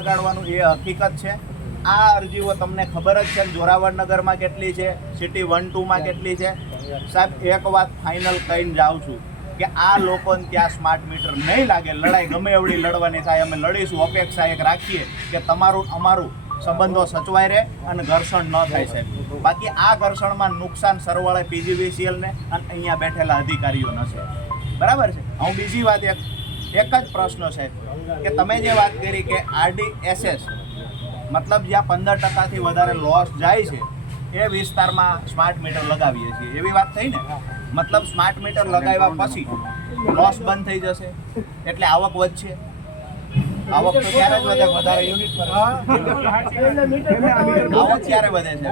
લગાડવાનું એ હકીકત છે. આ અરજીઓ તમને ખબર જ છે કે જોરાવર નગરમાં કેટલી છે, સિટી વન ટુમાં કેટલી છે. સાહેબ, એક વાત ફાઇનલ કહીને જાઉં છું કે આ લોકોને ત્યાં સ્માર્ટ મીટર નહીં લાગે. લડાઈ ગમે એવડી લડવાની થાય, અમે લડીશું. અપેક્ષા એક રાખીએ કે તમારું અમારું સંબંધો સચવાય રહે અને ઘર્ષણ ન થાય સાહેબ. બાકી આ ઘર્ષણમાં નુકસાન સરવાળે પીજીવીસીએલને અને અહીંયા બેઠેલા અધિકારીઓને છે. બરાબર છે? હું બીજી વાત એક એક જ પ્રશ્ન છે કે તમે જે વાત કરી કે આરડીએસએસ મતલબ જ્યાં પંદર ટકાથી વધારે લોસ જાય છે એ વિસ્તારમાં સ્માર્ટ મીટર લગાવીએ છીએ. એવી વાત થઈ ને? મતલબ સ્માર્ટ મીટર લગાવ્યા પછી લોસ બંધ થઈ જશે. એટલે આવક વધશે. આવક તો ક્યારે વધે વધારે યુનિટ આવક ક્યારે વધે છે?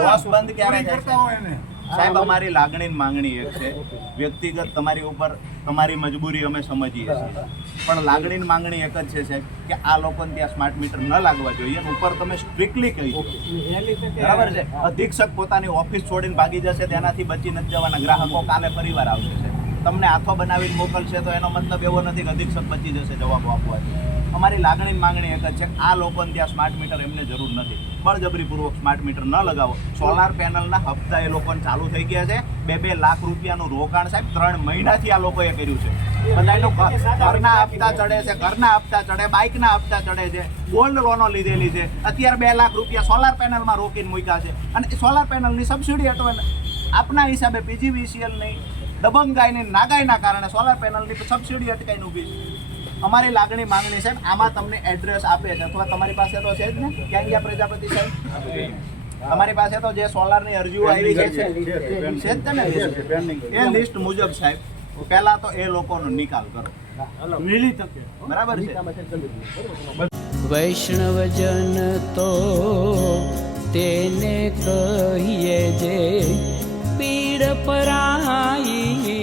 લોસ- બંધ ક્યારે થાય છે? સાહેબ અમારી લાગણી માંગણી એક છે. વ્યક્તિગત તમારી ઉપર તમારી મજબૂરી અમે સમજીએ છીએ. પણ લાગણી માંગણી એક જ છે સાહેબ કે આ લોકોને ત્યાં સ્માર્ટ મીટર ન લાગવા જોઈએ. ઉપર તમે સ્ટ્રિક્ટલી કહી બરાબર છે? અધિક્ષક પોતાની ઓફિસ છોડીને ભાગી જશે તેનાથી બચી નથી જવાના. ગ્રાહકો કાલે ફરીવાર આવશે તમને આંખો બનાવીને મોકલશે તો એનો મતલબ એવો નથી કે અધિક્ષક બચી જશે જવાબો આપવાથી અમારી લાગણી માંગણી એક જ છે આ લોકોને ત્યાં સ્માર્ટ મીટર એમને જરૂર નથી. બળજબરીપૂર્વક સ્માર્ટ મીટર ન લગાવો. સોલાર પેનલના હપ્તા એ લોકોને ચાલુ થઈ ગયા છે. બે બે લાખ રૂપિયાનું રોકાણ સાહેબ, ત્રણ મહિનાથી આ લોકોએ કર્યું છે. બધાયનું ઘ- ઘરના હપ્તા ચડે છે, ઘરના હપ્તા ચડે, બાઇકના હપ્તા ચડે છે ગોલ્ડ લોનો લીધેલી છે. અત્યારે બે લાખ રૂપિયા સોલાર પેનલમાં રોકીને મૂક્યા છે. અને સોલાર પેનલની સબસિડી હટવે આપના હિસાબે પીજીવીસીએલ નહીં દબંગાઈને નાગાઈના કારણે સોલાર પેનલની સબસિડી અટકાઈને ઊભી છે. અમારી લાગણી માંગણી છે આમાં તમને એડ્રેસ આપે છે. અથવા તમારી પાસે તો છે જ ને ક્યાં ગયા પ્રજાપતિ સાહેબ? અમારી પાસે તો જે સોલારની અરજીઓ આવી છે છે જ તે ને એ લિસ્ટ મુજબ સાહેબ પહેલા તો એ લોકોનો નિકાલ કરો. બરાબર છે? વૈષ્ણવજન તો તેને કહીએ જે પીડ પરાઈ